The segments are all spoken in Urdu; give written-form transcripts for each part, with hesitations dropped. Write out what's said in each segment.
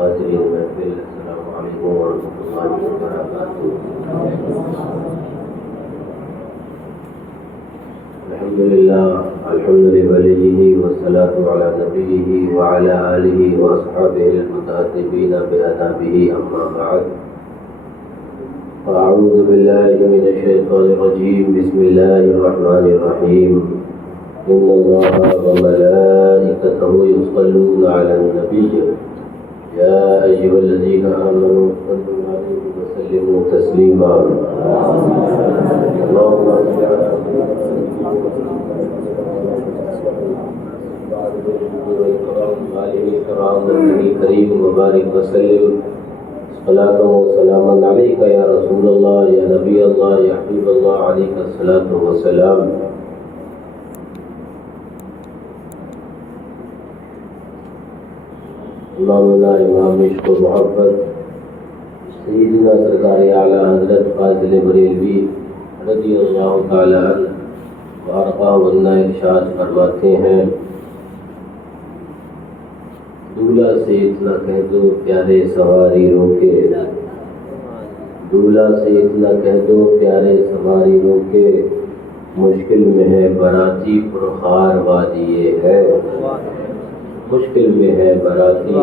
حاضرین محفل، السلام علیکم ورحمۃ اللہ وبرکاتہ۔ الحمدللہ، الحمد لوليه والصلاة على نبيه وعلى آله وأصحابه المتأدبين بآدابه، أما بعد فأعوذ بالله من الشيطان الرجيم، بسم الله الرحمن الرحيم، إن الله وملائكته يصلون على النبي يا أيها الذين آمنوا صلوا عليه وسلموا تسليما، اللهم صل على کریم مبارک وسلم، صلاۃ و سلاما علیک یا رسول اللہ، یا نبی اللہ، یا حبیب اللہ، علیک الصلاۃ والسلام۔ امامنا امام عشق و محبت سیدنا سرکار اعلیٰ حضرت فاضل بریلوی رضی اللہ تعالی عنہ بارقہ ورنہ ارشاد فرماتے ہیں، دولہا سے اتنا کہہ دو پیارے سواری روکے، دولہا سے اتنا کہہ دو پیارے سواری روکے، مشکل میں ہے باراتی پرخار وادیے ہے، مشکل میں ہے باراتی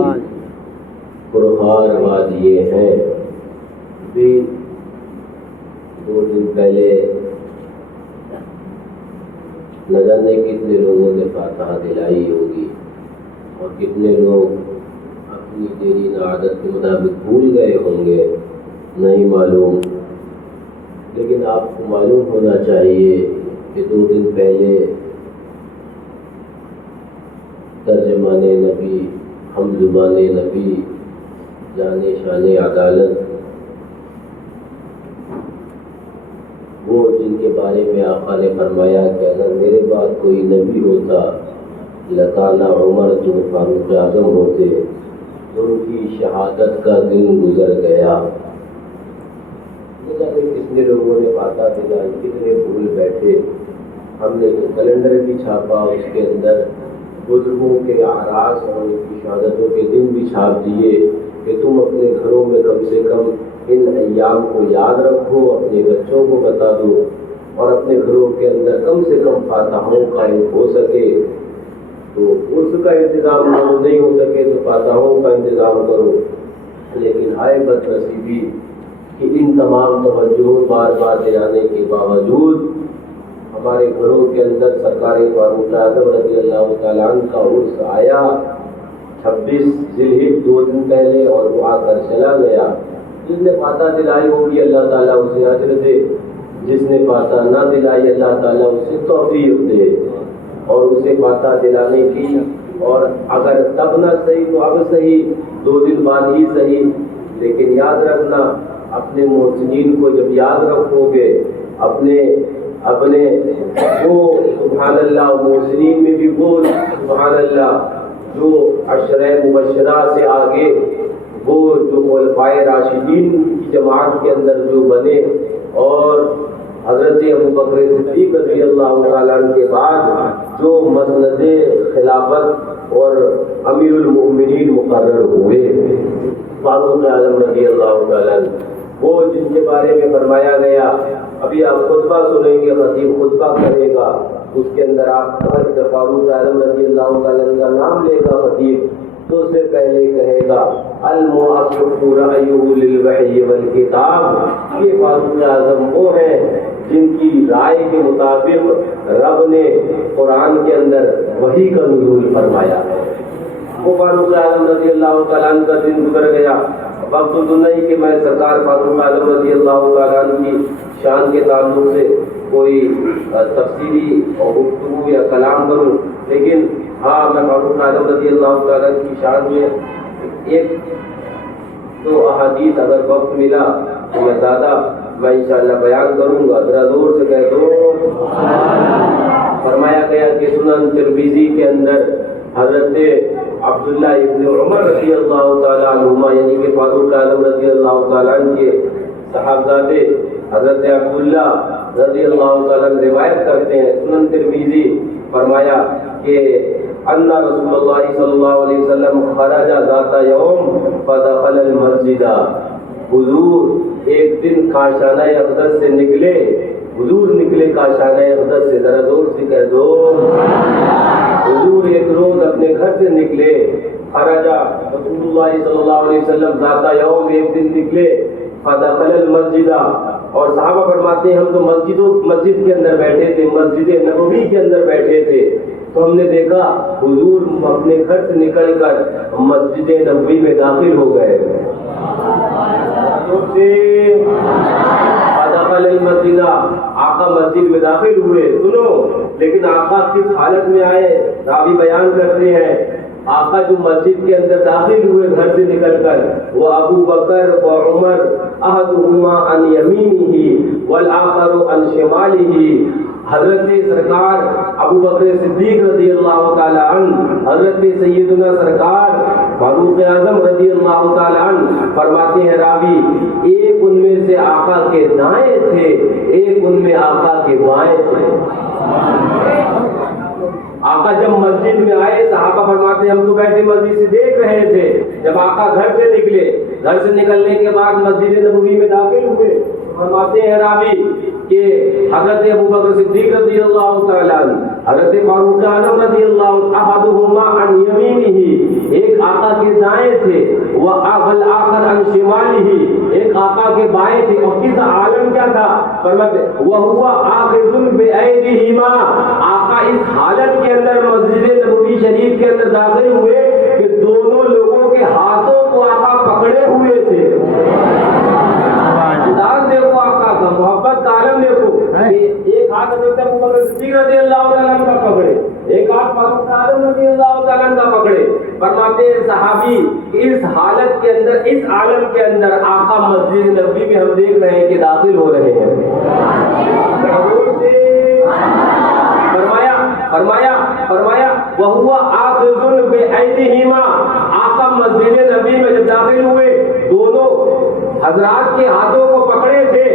پرخار وادیے ہیں۔ بھی 2 دن پہلے نہ جانے کتنے لوگوں نے فاتحہ دلائی ہوگی اور کتنے لوگ اپنی دیرین عادت کے مطابق بھول گئے ہوں گے، نہیں معلوم، لیکن آپ کو معلوم ہونا چاہیے کہ 2 دن پہلے ترجمان نبی، ہم زبان نبی، جانے شان عدالت، وہ جن کے بارے میں آقا نے فرمایا کہ اگر میرے بعد کوئی نبی ہوتا لکانا عمر جو فاروق اعظم ہوتے، ان کی شہادت کا دن گزر گیا۔ کتنے لوگوں نے فاتحہ دلائی، کتنے بھول بیٹھے۔ ہم نے جو کیلنڈر بھی چھاپا اس کے اندر بزرگوں کے اعراض اور ان کی شہادتوں کے دن بھی چھاپ دیے کہ تم اپنے گھروں میں کم سے کم ان ایام کو یاد رکھو، اپنے بچوں کو بتا دو، اور اپنے گھروں کے اندر کم سے کم فاتحوں قائم ہو سکے تو اس کا انتظام کرو، نہیں ہو سکے تو فاتحوں کا انتظام کرو۔ لیکن ہائے بد نصیبی کہ ان تمام توجہ بار بار دلانے کے باوجود ہمارے گھروں کے اندر سرکار فاروق اعظم رضی اللہ تعالیٰ عنہ کا عرس آیا 26 ذی الحجہ 2 دن پہلے، اور وہ آ کر چلا گیا۔ جس نے فاتحہ دلائی ہوگی اللہ تعالیٰ اسے اجر دے، جس نے فاتحہ نہ دلائی اللہ تعالیٰ اسے توفیق دے اور اسے فاتحہ دلانے کی، اور اگر تب نہ صحیح تو اب صحیح، 2 دن بعد ہی صحیح، لیکن یاد رکھنا اپنے محسنین کو جب یاد رکھو گے، اپنے وہ سبحان اللہ محسنین میں بھی وہ سبحان اللہ جو عشرہ مبشرہ سے آگے، وہ جو خلفائے راشدین کی جماعت کے اندر جو بنے، اور حضرت ابوبکر صدیق رضی اللہ تعالیٰ عنہ کے بعد جو مسند خلافت اور امیر المؤمنین مقرر ہوئے، فاروق اعظم رضی اللہ تعالیٰ عنہ، وہ جن کے بارے میں فرمایا گیا، ابھی آپ خطبہ سنیں گے، خطیب خطبہ کرے گا، اس کے اندر آپ فاروق اعظم رضی اللہ تعالیٰ عنہ کا نام لے گا خطیب، تو اس سے پہلے کہے گا الموافق رأیہ للوحی والکتاب، یہ فاروق اعظم وہ ہیں جن کی رائے کے مطابق رب نے قرآن کے اندر وحی کا نزول فرمایا ہے۔ وہ فاروق اعظم رضی اللہ تعالیٰ عنہ کا دن گزر گیا۔ وقت تو نہیں کہ میں سرکار فاروق اعظم رضی اللہ تعالیٰ عنہ کی شان کے تعلق سے کوئی تفصیلی گفتگو یا کلام کروں، لیکن ہاں میں فاروق اعظم رضی اللہ تعالیٰ عنہ کی شان میں 1-2 احادیث اگر وقت ملا تو میں زیادہ انشاءاللہ بیان کروں گا۔ ذرا زور سے کہہ دو۔ فرمایا گیا کہ سنن ترمذی کے اندر حضرت عبداللہ ابن عمر رضی اللہ تعالیٰ عنہما، یعنی کہ فاروق اعظم رضی اللہ تعالیٰ عنہ کے صاحبزادے حضرت عبداللہ رضی اللہ تعالیٰ عنہ روایت کرتے ہیں، سنن ترمذی، فرمایا کہ ان رسول اللہ صلی اللہ علیہ وسلم خرج ذات یوم فدخل المسجد، حضور ایک دن کاشانہ اقدس سے نکلے، حضور نکلے کاشانہ اقدس سے، ذرا زور سے کہہ دو، حضور ایک روز اپنے گھر سے نکلے، خرج رسول اللہ صلی اللہ علیہ وسلم ذات یوم، ایک دن نکلے، فدخل المسجد، اور صحابہ فرماتے ہیں ہم تو مسجد کے اندر بیٹھے تھے، مسجد نبوی کے اندر بیٹھے تھے، تو ہم نے دیکھا حضور اپنے گھر سے نکل کر مسجد نبوی میں داخل ہو گئے، فدخل المسجد، آقا مسجد میں داخل ہوئے۔ سنو، لیکن آقا کس حالت میں آئے؟ راوی بیان کرتے ہیں آقا جو مسجد کے اندر داخل ہوئے گھر سے نکل کر، وہ ابو بکر و عمر احدہما عن یمینہ والآخر عن شمالہ، حضرت سرکار ابو بکر صدیق رضی اللہ تعالی عنہ، حضرت سیدنا سرکار فاروق اعظم رضی اللہ تعالی عنہ، فرماتے ہیں راوی ایک ان میں سے آقا کے دائیں تھے، ایک ان میں آقا کے بائیں تھے۔ آقا جب مسجد میں آئے، صحابہ فرماتے ہیں ہم تو بیٹھے مسجد سے دیکھ رہے تھے، جب آقا گھر سے نکلے، گھر سے نکلنے کے بعد مسجد نبوی میں داخل ہوئے، فرماتے ہیں راوی کہ حضرت ابو بکر صدیق رضی اللہ تعالی عنہ، حضرت فاروق اعظم رضی اللہ عنہ، احدہما عن یمینہ، ایک آقا کے دائیں تھے، والآخر عن شمالہ، ایک آقا کے بائیں تھے، اور کس عالم کیا تھا؟ فرماتے وہو آخذ بایدیہما، آقا اس حالت کے اندر مسجد نبوی شریف کے اندر داخل ہوئے کہ دونوں لوگوں کے ہاتھوں کو آقا پکڑے ہوئے تھے۔ انداز دیکھو آقا کا، محبت کا عالم دیکھو، ایک ہاتھ حضرت ابو بکر صدیق رضی اللہ عنہ کا پکڑے، ایک ہاتھ فاروق اعظم رضی اللہ تعالی عنہ کا پکڑے۔ فرماتے ہیں صحابی اس حالت کے اندر، اس عالم کے اندر آقا مسجد نبوی میں ہم دیکھ رہے ہیں کہ داخل ہو رہے ہیں۔ فرمایا وہو آخذ بایدیہما، آقا مسجد نبوی میں جب داخل ہوئے دونوں حضرات کے ہاتھوں کو پکڑے تھے۔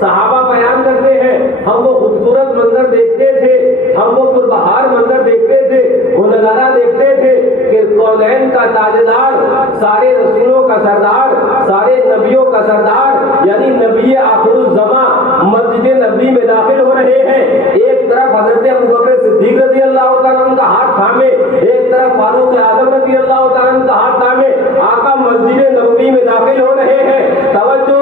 صحابہ بیان کرتے ہیں ہم وہ خوبصورت منظر دیکھتے تھے، ہم وہ پربہار منظر دیکھتے تھے، وہ نظارہ دیکھتے تھے کہ کونین کا تاجدار، سارے رسولوں کا سردار، سارے نبیوں کا سردار، یعنی نبی آخر الزمان مسجد نبوی میں داخل ہو رہے ہیں۔ ایک طرف حضرت ابو بکر صدیق رضی اللہ تعالیٰ عنہ کا ہاتھ تھامے، ایک طرف فاروق اعظم رضی اللہ تعالیٰ عنہ کا ہاتھ تھامے، آقا مسجد نبوی میں داخل ہو رہے ہیں۔ توجہ،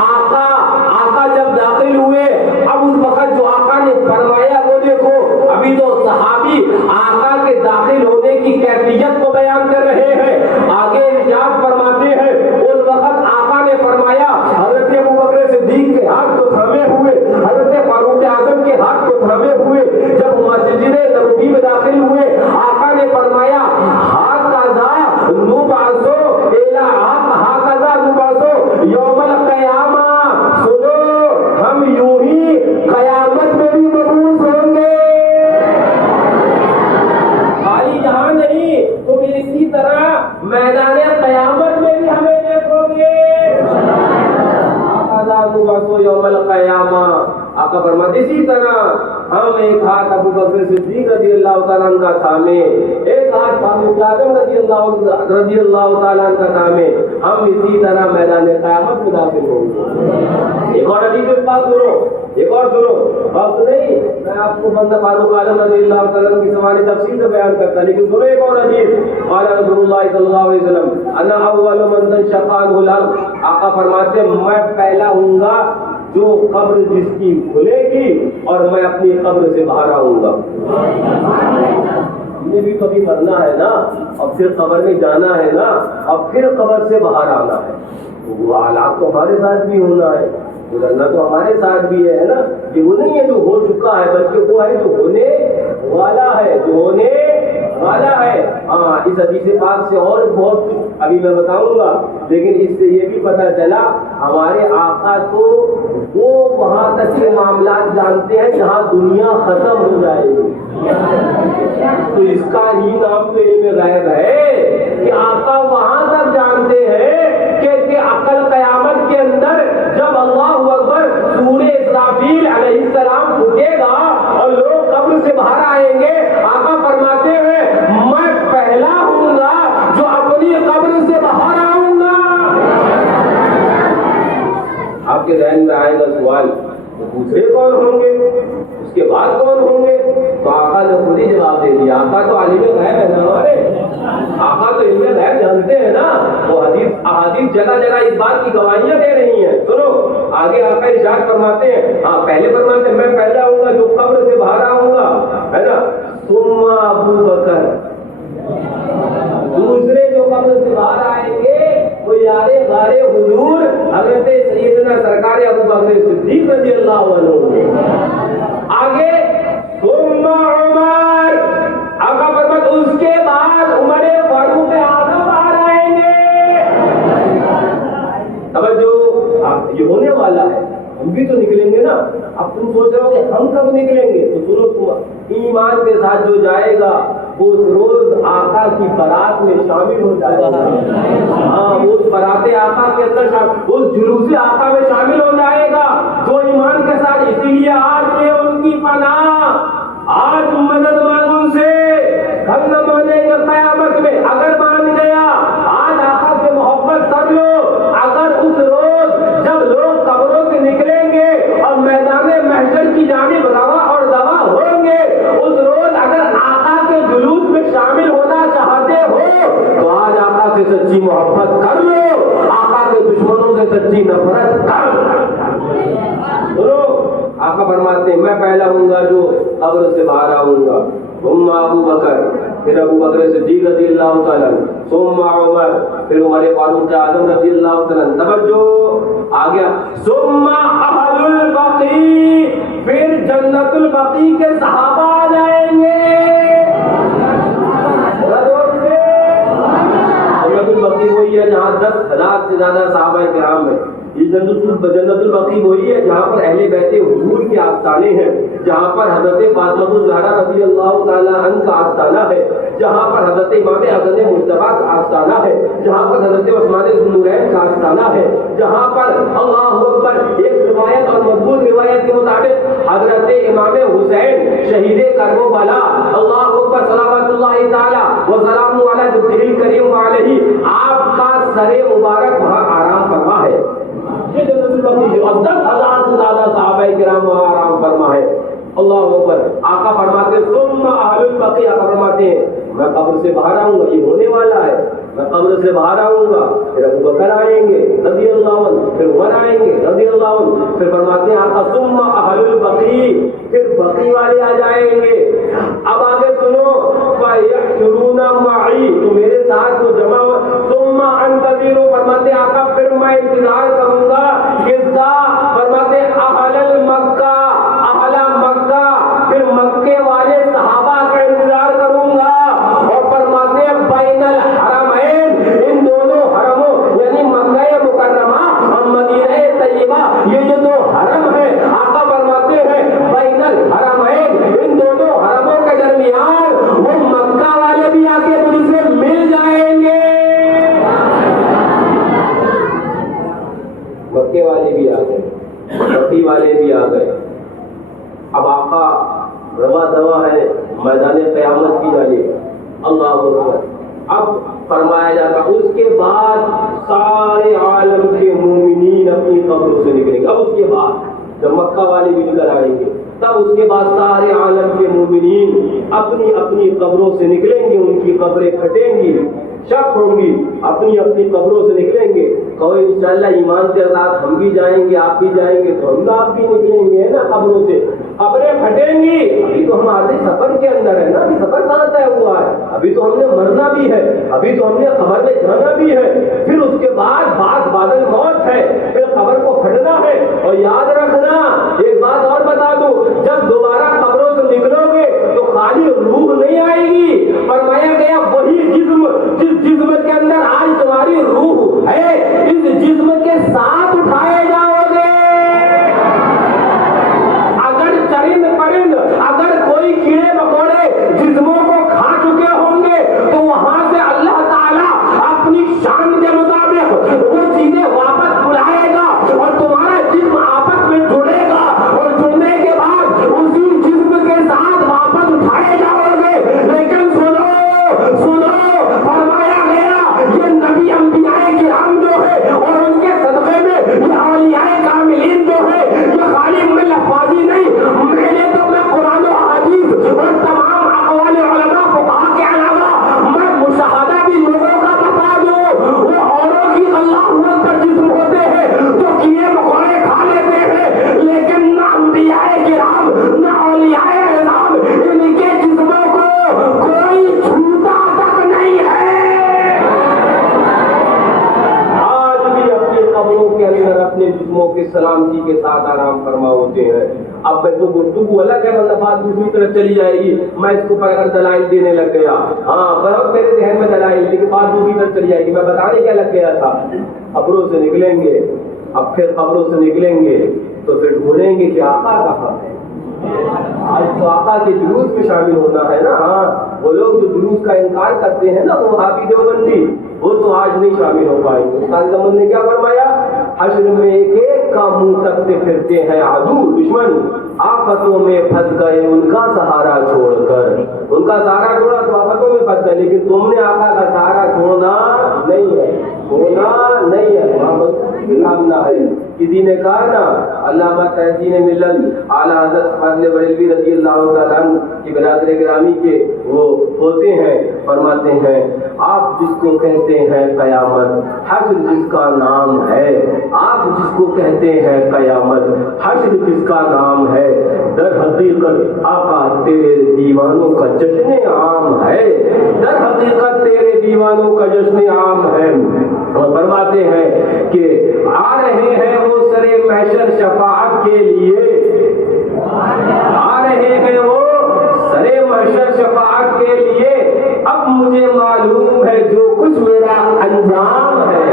آقا جب داخل ہوئے، اب اس وقت جو آقا نے فرمایا وہ دیکھو، ابھی تو صحابی آقا کے داخل ہونے کی کیفیت کو بیان کر رہے ہیں، آگے ارشاد فرماتے ہیں اس وقت آقا نے فرمایا حضرت ابو بکر صدیق کے ہاتھ کو تھامے ہوئے، حضرت فاروق اعظم کے ہاتھ کو تھامے ہوئے جب مسجد نبوی میں داخل ہوئے، آقا نے فرمایا ہاکذا نبعث الی ہاکذا نبعث یوم القیامہ، سنو ہم یوں ہی قیامت میں بھی مبعوث ہوں گے، خالی یہاں نہیں، تم اسی طرح میدان قیامت میں بھی ہمیں دیکھو گے۔ ہاکذا نبعث یوم القیامہ، آقا فرماتے اسی طرح ہم ایک ہاتھ ابو بکر صدیق رضی اللہ تعالیٰ عنہ کا تھامے، ایک ہاتھ فاروق اعظم رضی اللہ تعالیٰ عنہ کا تھامے، ہم اسی طرح میدان قیامت میں داخل ہوں گے۔ ایک اور حدیث اس بات سنو، ایک اور سنو، وقت نہیں میں آپ کو بندہ فاروق اعظم رضی اللہ تعالیٰ عنہ کی سوال تفصیل سے بیان کرتا، لیکن سنو ایک اور حدیث، قال رسول اللہ صلی اللہ علیہ وسلم انا اول من تنشق عنہ الارض، آقا فرماتے میں پہلا ہوں گا جو قبر جس کی کھلے گی اور میں اپنی قبر سے باہر آؤں گا۔ ہم نے بھی کبھی مرنا ہے نا، اور پھر قبر میں جانا ہے نا، اور پھر قبر سے باہر آنا ہے، وہ حالات تو ہمارے ساتھ بھی ہونا ہے، گزرنا تو ہمارے ساتھ بھی ہے نا، یہ وہ نہیں ہے جو ہو چکا ہے، بلکہ وہ ہے جو ہونے والا ہے، جو ہونے والا ہے۔ ہاں، اس حدیث پاک سے اور بہت کچھ ابھی میں بتاؤں گا، لیکن اس سے یہ بھی پتہ چلا ہمارے آقا تو وہ وہاں تک کے معاملات جانتے ہیں جہاں دنیا ختم ہو جائے گی، تو اس کا ہی نام تو علم غیب ہے کہ آقا وہاں تک جانتے ہیں کہ عقل قیامت کے اندر جب اللہ اکبر سورہ اسرافیل علیہ السلام پھونکے گا اور لوگ قبر سے باہر آئیں گے، آقا فرماتے ہیں گا سوال تو دوسرے کون ہوں گے، اس کے بعد کون ہوں گے؟ تو آقا نے خود ہی جواب دے دیا. آقا تو عالم غیب ہے نا ہمارے، آقا تو علم غیب جانتے ہیں نا. وہ احادیث جگہ جگہ اس بات کی گواہیاں دے رہی ہیں. سنو آگے آقا ارشاد فرماتے ہیں، ہاں پہلے فرماتے ہیں میں پہلا آؤں گا جو قبر سے باہر آؤں گا، ہے نا. ثم ابو بکر، دوسرے جو قبر سے باہر آئیں گے وہ یار غار حضور حضرت سیدنا سرکار ابو بکر صدیق رضی اللہ عنہ. آگے ثم عمر، آقا فرماتے اس کے بعد عمر فاروق اعظم باہر آئیں گے. توجہ، یہ ہونے والا ہے، ہم بھی تو نکلیں گے نا. اب تم سوچ رہے ہو کہ ہم کب نکلیں گے، تو سنو تم ایمان کے ساتھ جو جائے گا اس روز آقا کی بارات میں شامل ہو جائے گا. ہاں اس بارات آقا کے اندر اس جلوس آقا میں شامل ہو جائے گا جو ایمان کے ساتھ. اسی لیے آج لے ان کی پناہ، آج مدد مانگ ان سے. کل نہ مانے گا قیامت میں، اگر مان گیا آج آقا سے محبت کر لو. اگر اس روز جب لوگ قبروں سے نکلیں گے اور میدان محشر کی جانب رواں اور دوا ہوں گے، اس روز اگر آقا کے جلوس میں شامل ہونا چاہتے ہو تو آج آقا سے سچی محبت کر لو، آقا کے دشمنوں سے سچی نفرت کر لو. آقا فرماتے ہیں میں پہلا ہوں گا جو قبر سے باہر آؤں گا. ثم ابو بکر، پھر ابو بکر صدیق رضی اللہ تعالیٰ، ثم عمر، پھر عمر فاروق اعظم رضی اللہ تعالیٰ. توجہ آ گیا. ثم اہل البقیع، پھر جنت البقیع کے صحابہ آ جائیں گے. جنت البقیع وہی ہے جہاں 10,000 سے زیادہ صحابہ کرام ہیں. یہ جنت البقیع وہی ہے جہاں پر اہل بیت حضور کے آستانے ہیں، جہاں پر حضرت فاطمہ الزہرا رضی اللہ تعالیٰ عنہ کا آستانہ ہے، جہاں پر حضرت امام حسن مجتبیٰ کا آستانہ ہے، جہاں پر حضرت عثمان ذوالنورین کا آستانہ ہے، جہاں پر اللہ اکبر ایک روایت اور مضبوط روایت کے مطابق حضرت امام حسین شہید کربلا اللہ اکبر صلوات اللہ تعالیٰ وسلام علی جبریل کریم علیہ، آپ کا سر مبارک وہاں آرام فرما ہے. یہ جنت البقیع اور 10,000 سے زیادہ صحابہ کرام وہاں آرام فرما ہے. اللہ اکبر. آقا فرماتے ہیں ثم اہل البقیع، آقا فرماتے ہیں میں قبر سے باہر آؤں گا، یہ ہونے والا ہے. میں قبر سے باہر آؤں گا، پھر ابو بکر آئیں گے رضی اللہ عنہ، پھر عمر آئیں گے رضی اللہ عنہ. پھر فرماتے ہیں آقا ثم اہل البقیع، پھر بقیع والے آ جائیں گے. اب آگے سنو، فَيَحْشُرُونَ مَعِي، تو میرے ساتھ وہ جمع ہو. ثم انتظر، فرماتے آقا پھر میں انتظار کروں گا کس کا؟ فرماتے اہل المکہ، اہل مکہ، پھر مکے والے صحابہ کا انتظار کروں گا. اور فرماتے بین الحرمین، ان دونوں حرموں یعنی مکہ مکرمہ اور مدینہ طیبہ، یہ جو دو حرم ہیں، آقا فرماتے ہیں بین الحرمین، ان دونوں حرموں کے درمیان وہ مکہ والے بھی آ کے مجھ سے مل جائیں گے. مکے والے بھی آ گئے، بقیع والے بھی آ گئے. اب آقا روا دوا ہے میدان قیامت کی جانب. اللہ اکبر. اب فرمایا جاتا اس کے بعد سارے عالم کے مومنین اپنی قبروں سے نکلیں گے. اب اس کے بعد جب مکہ والے بھی نکل آئیں گے، تب اس کے بعد سارے عالم کے مومنین اپنی اپنی قبروں سے نکلیں گے. ان کی قبریں پھٹیں گی، شک ہوں گی، اپنی اپنی قبروں سے نکلیں گے. کوئی انشاءاللہ ایمان کے ساتھ ہم بھی جائیں گے، آپ بھی جائیں گے، تو ہم آپ بھی نکلیں گے نا قبروں سے. قبریں پھٹیں گی. ابھی تو ہم آدھی سفر کے اندر ہے نا، ابھی سفر کہاں طے ہوا ہے، ابھی تو ہم نے مرنا بھی ہے، ابھی تو ہم نے قبر میں جانا بھی ہے. پھر اس کے بعد بعد موت ہے، پھر قبر کو پھٹنا ہے. اور یاد رکھنا ایک بات اور بتا دوں، جب دوبارہ قبروں سے نکلو گے تو خالی روح نہیں آئے گی. فرمایا گیا وہی جسم جس جسم کے اندر آج تمہاری روح ہے، اس جسم کے ساتھ اٹھائے جاؤ گے. اگر چرند پرند، اگر کوئی کیڑے مکوڑے جسموں کو کھا چکے ہوں گے تو وہاں سے اللہ تعالیٰ اپنی شان کے مطابق وہ چیزیں واپس بلائے گا اور تمہارا جسم آپس کے سلامتی کے ساتھ آرام فرما ہوتے ہیں. اب میں تو گفتگو الگ ہے، مطلب بات دوسری طرف چلی جائے گی، میں اس کو پکڑ کر دلائل دینے لگ گیا. ہاں بہت میرے ذہن میں دلائل، لیکن بات دوسری طرف چلی جائے گی. میں بتانے کیا لگ گیا تھا، قبروں سے نکلیں گے، اب پھر قبروں سے نکلیں گے تو پھر ڈھونڈیں گے کہ آقا کہاں ہے. آج تو آقا کے جلوس میں شامل ہونا ہے نا. ہاں وہ لوگ جو جلوس کا انکار کرتے ہیں نا، وہ وہابی دیوبندی، وہ تو آج نہیں شامل ہو پائیں گے. استاد زمان نے کیا فرمایا، حشر میں ایک ایک کا منہ تکتے پھرتے ہیں عدو دشمن، آفتوں میں پھنس گئے ان کا سہارا چھوڑ کر. ان کا سہارا چھوڑا تو آفتوں میں پھنس گئے، لیکن تم نے آقا کا سہارا چھوڑنا نہیں ہے، چھوڑنا نہیں ہے. نہ ہے. کسی نے کہا نا، علامہ تحسین ملت اعلیٰ حضرت فاضل بریلوی رضی اللہ تعالیٰ عنہ کی برادر گرامی کے وہ ہوتے ہیں، فرماتے ہیں آپ جس کو کہتے ہیں قیامت، حشر جس کا نام ہے. آپ جس کو کہتے ہیں قیامت، حشر جس کا نام ہے، در حقیقت آقا تیرے دیوانوں کا جشن عام ہے. در حقیقت تیرے دیوانوں کا جشن عام ہے. اور فرماتے ہیں کہ آ رہے ہیں وہ سرے محشر شفاعت کے لیے، آ رہے ہیں وہ سرے محشر شفاعت کے لیے. اب مجھے معلوم ہے جو کچھ میرا انجام ہے.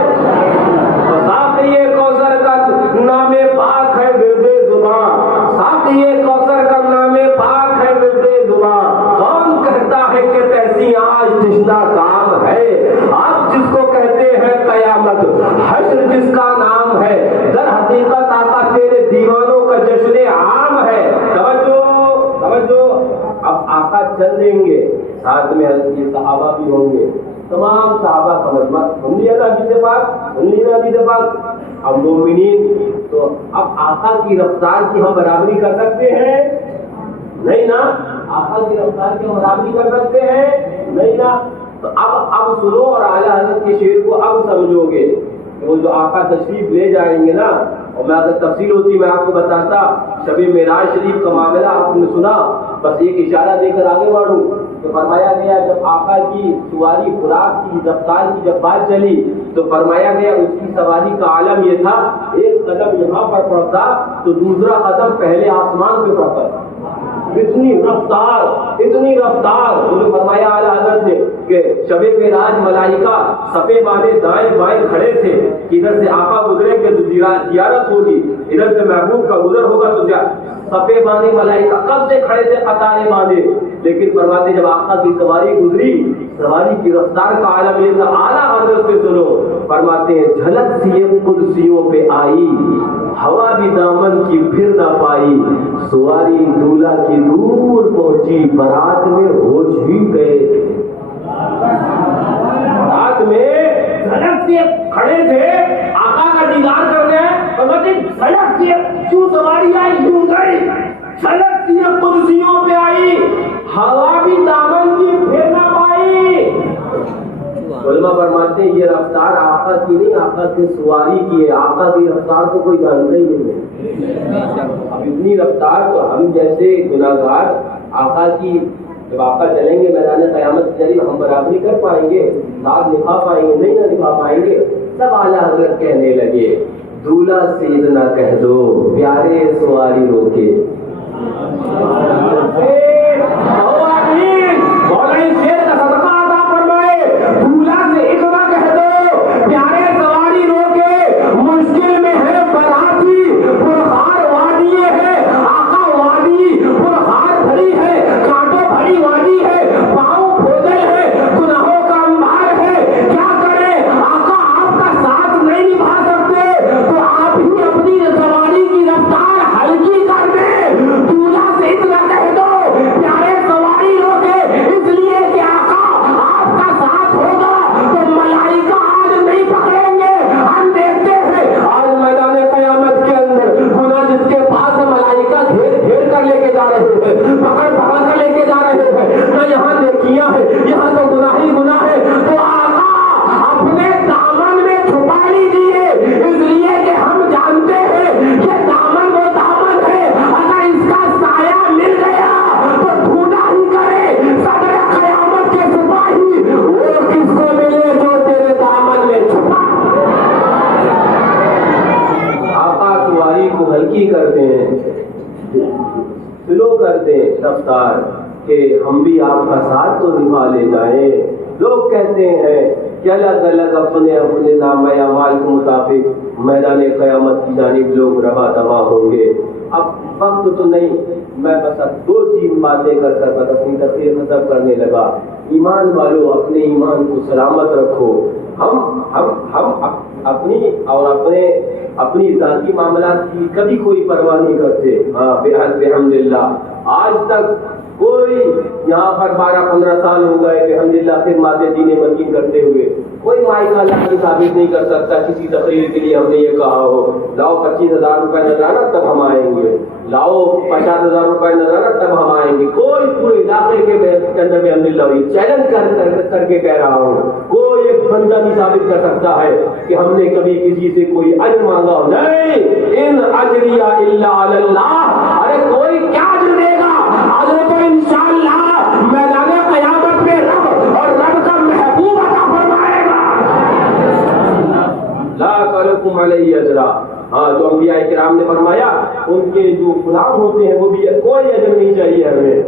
ساقی کوثر کا نام پاک ہے ورد زباں، ساقی کوثر کا نام پاک ہے ورد زباں. کون کہتا ہے کہ تیسی آج تشنہ کام ہے. آپ جس کو کہتے ہیں قیامت، حشر جس کا نام ہے، در حقیقت آقا تیرے دیوانوں کا جشن عام ہے. توجہ توجہ. اب آقا چل دیں گے، ساتھ میں حضرت صحابہ بھی ہوں گے، تمام صحابہ سن لیا تھا حدیث پاک. اب مومنین تو اب آقا کی رفتار کی ہم برابری کر سکتے ہیں؟ نہیں نا. آقا کی رفتار کی ہم برابری کر سکتے ہیں؟ نہیں نا. تو اب سنو اور اعلیٰ حضرت کے شعر کو اب سمجھو گے کہ وہ جو آقا تشریف لے جائیں گے نا، اور میں اگر تفصیل ہوتی میں آپ کو بتاتا. شب معراج شریف کا معاملہ آپ نے سنا، بس ایک اشارہ دے کر آگے بڑھوں. تو فرمایا گیا جب آقا کی سواری خوراک کی رفتار کی جب بات چلی تو فرمایا گیا اس کی سواری کا عالم یہ تھا، ایک قدم یہاں پر پڑتا تو دوسرا قدم پہلے آسمان پہ پڑتا تھا. اتنی رفتار، اتنی رفتار. انہوں نے فرمایا اعلیٰ حضرت نے کہ شب معراج ملائکہ صفے باندھے دائیں بائیں کھڑے تھے کہ ادھر سے آقا گزرے کہ زیارت ہوگی، ادھر سے محبوب کا گزر ہوگا تو صفے باندھے ملائکہ کب سے کھڑے تھے قطاریں باندھے. لیکن فرماتے جب آقا کی سواری گزری، سواری کی رفتار کا عالم یہ تھا. اعلیٰ حضرت سے سنو، فرماتے ہیں جھلک سی قدسیوں پہ آئی، ہوا بھی دامن کی پھر نہ پائی، سواری دولہا کی دور پہنچی، برات میں ہوش ہی گئے. برات میں جھلک سے کھڑے تھے آقا کا دیدار کرنے، فرماتے جھلک سے کیوں سواری آئی کیوں گئی، جھلک سی قدسیوں پہ آئی، ہوا بھی دامن کی پھر نہ پائی. علماء فرماتے ہیں یہ رفتار آقا کی نہیں، آقا کی سواری کی ہے. آقا کی رفتار کو کوئی جانتا ہی نہیں ہے. اب اتنی رفتار تو ہم جیسے گناہگار آقا کی جب آقا چلیں گے میدان قیامت کے ذریعے ہم برابری کر پائیں گے، ساتھ نبھا پائیں گے؟ نہیں نہ نبھا پائیں گے. تب اعلیٰ حضرت کہنے لگے دولہا سے اتنا کہہ دو پیارے سواری روکے. مشکل میں ہے براتی، پرخار وادی ہے آقا، وادی پرخار بھری ہے، کانٹوں بھری وادی ہے، پاؤں کھودے ہے، گناہوں کا انبار ہے. کیا کرے آقا، آپ کا ساتھ نہیں نبھا سکتے تو آپ ہی اپنی سواری کی رفتار ہلکی کر دیں. دولہا سے اتنا کہہ دو کرتے رفتار کہ ہم بھی آپ کا ساتھ تو نبھا لے جائیں. لوگ کہتے ہیں کہ الگ الگ اپنے اپنے نامہ اعمال کے مطابق میدان قیامت کی جانب لوگ رواں دواں ہوں گے. اب وقت تو نہیں، میں بس اب 2-3 باتیں کر بس اپنی تقریر ختم کرنے لگا. ایمان والو اپنے ایمان کو سلامت رکھو. ہم اپنی اور اپنی ذاتی معاملات کی کبھی کوئی پرواہ نہیں کرتے. ہاں الحمدللہ آج تک کوئی یہاں پر 12-15 سال ہو گئے الحمدللہ خدمات دین مکین کرتے ہوئے کوئی مائکہ اللہ ثابت نہیں کر سکتا کسی تقریر کے لیے ہم نے یہ کہا ہو لاؤ 25,000 روپے نظرانہ تب ہم آئیں گے، لاؤ 50,000 روپے نظرانہ تب ہم آئیں گے. کوئی پورے علاقے کے اندر میں الحمدللہ چیلنج کر کے کہہ رہا ہوں، کوئی ایک بندہ نہیں ثابت کر سکتا ہے کہ ہم نے کبھی کسی سے کوئی اجر مانگا ہو. نہیں، ان اجریہ الا علی اللہ. ارے کوئی کیا اجر دے گا؟ اجر تو انشاءاللہ میدان قیامت میں رب اور رب کا محبوب عطا فرمائے گا. لا کرکم علیہ اجرا. ہاں جو انبیاء کرام نے فرمایا ان کے جو غلام ہوتے ہیں وہ بھی کوئی اجر نہیں چاہیے ہمیں.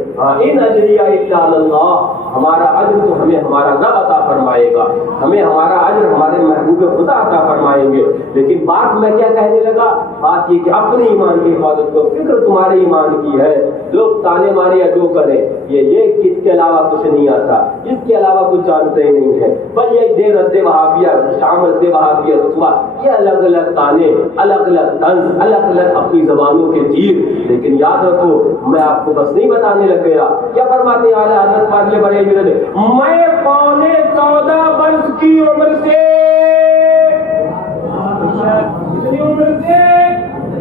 ان اجریہ الا علی اللہ. ہمارا اجر تو ہمیں ہمارا رب عطا فرمائے گا، ہمیں ہمارا اجر ہمارے محبوب خدا عطا فرمائیں گے. لیکن بات میں کیا کہنے لگا؟ بات یہ کہ اپنے ایمان کی حفاظت کو، فکر تمہارے ایمان کی ہے. لوگ تانے مارے یا جو کریں یہ اس کے علاوہ کچھ نہیں آتا، اس کے علاوہ کچھ جانتے ہی نہیں ہے. بس یہ دے رد وہابیہ شام رد وہابیہ صبح یہ الگ الگ تانے، الگ الگ طنز، الگ الگ اپنی زبانوں کے تیر. لیکن یاد رکھو میں آپ کو بس نہیں بتانے لگ گیا. کیا فرماتے ہیں اعلیٰ حضرت فاضل بڑے میں 14 برس کی عمر سے کتنی عمر سے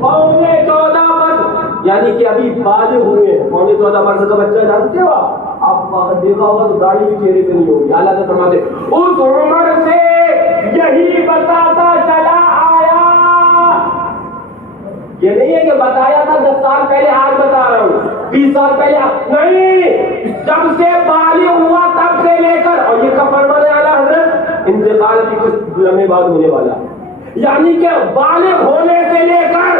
14 برس یعنی کہ ابھی بالغ ہوئے ہیں. 14 برس کا بچہ جانتے ہو آپ دیکھا ہوگا تو داڑھی بھی چہرے پہ نہیں ہوگی. اعلیٰ حضرت فرماتے اس عمر سے یہی بتاتا چلا آیا. یہ نہیں ہے کہ بتایا تھا 10 سال پہلے آج بتا رہا ہوں 20 سال پہلے نہیں، جب سے بالغ ہوا تب سے لے کر. اور یہ کب فرمان ہے اعلیٰ حضرت؟ انتقال کی کچھ لمحے بعد ہونے والا، یعنی کہ بالغ ہونے سے لے کر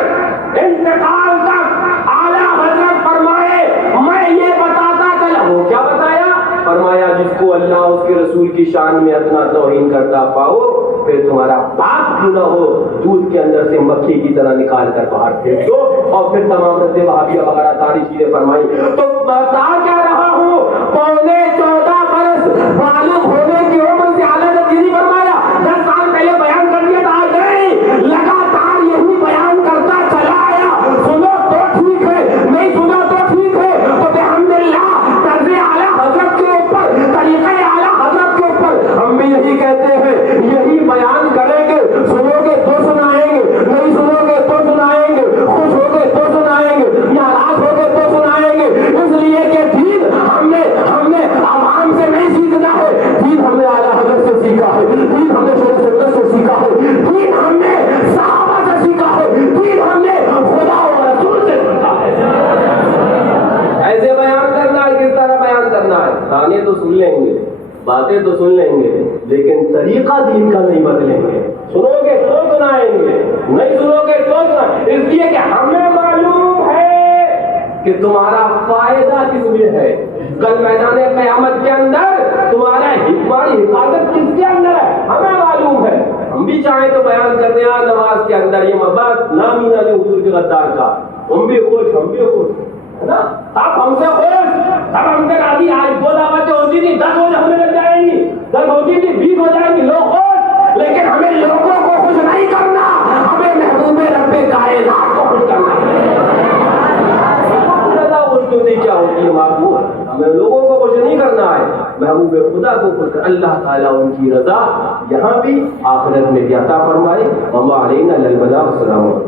انتقال تک اعلیٰ حضرت فرمائے میں یہ بتاتا چلا. وہ کیا بتایا؟ فرمایا جس کو اللہ اس کے رسول کی شان میں ادنا توہین کرتا پاؤ پھر تمہارا پاپ کیوں نہ ہو دودھ کے اندر سے مکھی کی طرح نکال کر باہر پھینک دو. اور پھر تمام رد وہابیہ وغیرہ ساری چیزیں فرمائی. تو بتا کیا رہا ہوں 14 برس بالغ ہونے کی عمر سے اعلیٰ نے نہیں فرمایا 10 سال پہلے بیان کر دیا تھا. نہیں، لگاتار یہی بیان کرتا چلا آیا. سنو تو ٹھیک ہے، نہیں سنا تو ٹھیک ہے. تو الحمدللہ طرز اعلیٰ حضرت کے اوپر، طریقہ اعلیٰ حضرت کے اوپر ہم بھی یہی کہتے ہیں، یہی بیان کریں گے. سنو گے تو سنائیں گے، نہیں سنو گے تو سنائیں گے، خوش ہو گے تو سنائیں گے، ناراض ہو گے تو سنائیں گے. اس لیے کہ دین ہم نے عوام سے نہیں سیکھنا ہے، دین ہم نے اعلیٰ حضرت سے سیکھا ہے، دین ہم نے شیخ سنت سے سیکھا ہے، دین ہم نے صحابہ سے سیکھا ہے، دین ہم نے خدا و رسول سے سیکھا ہے. ایسے بیان کرنا ہے، کس طرح بیان کرنا ہے؟ گانے تو سن لیں گے، باتیں تو سن لیں گے، لیکن طریقہ دین کا نہیں بدلیں گے. سنو گے تو سنائیں گے، نہیں سنو گے تو سنائیں گے. اس لیے کہ ہمیں معلوم ہے کہ تمہارا فائدہ کس میں ہے. کل میدان قیامت کے اندر تمہاری حفاظت کس کے اندر ہے ہمیں معلوم ہے. ہم بھی چاہیں تو بیان کرتے ہیں نماز کے اندر یہ محبت نامی نہ لے حضور کے غدار کا. تم بھی خوش ہم بھی خوش ہے نا. آپ ہم سے خوش، سب ہم سے راضی. آج 2 دعوتیں ہوتی تھی 10 ہو ہمیں لگ جائیں گی، 10 ہوتی تھی 20 ہو جائیں گی. لوگ خوش، لیکن ہمیں لوگوں کو خوش نہیں کرنا، ہمیں محبوب رب کائنات کو خوش کرنا ہے. کیا ہوتی ہے معقول؟ ہمیں لوگوں کو خوش نہیں کرنا ہے، محبوب خدا کو خوش کر. اللہ تعالیٰ ان کی رضا یہاں بھی آخرت میں بھی عطا فرمائے. وما علینا الا البلاغ. السلام علیکم.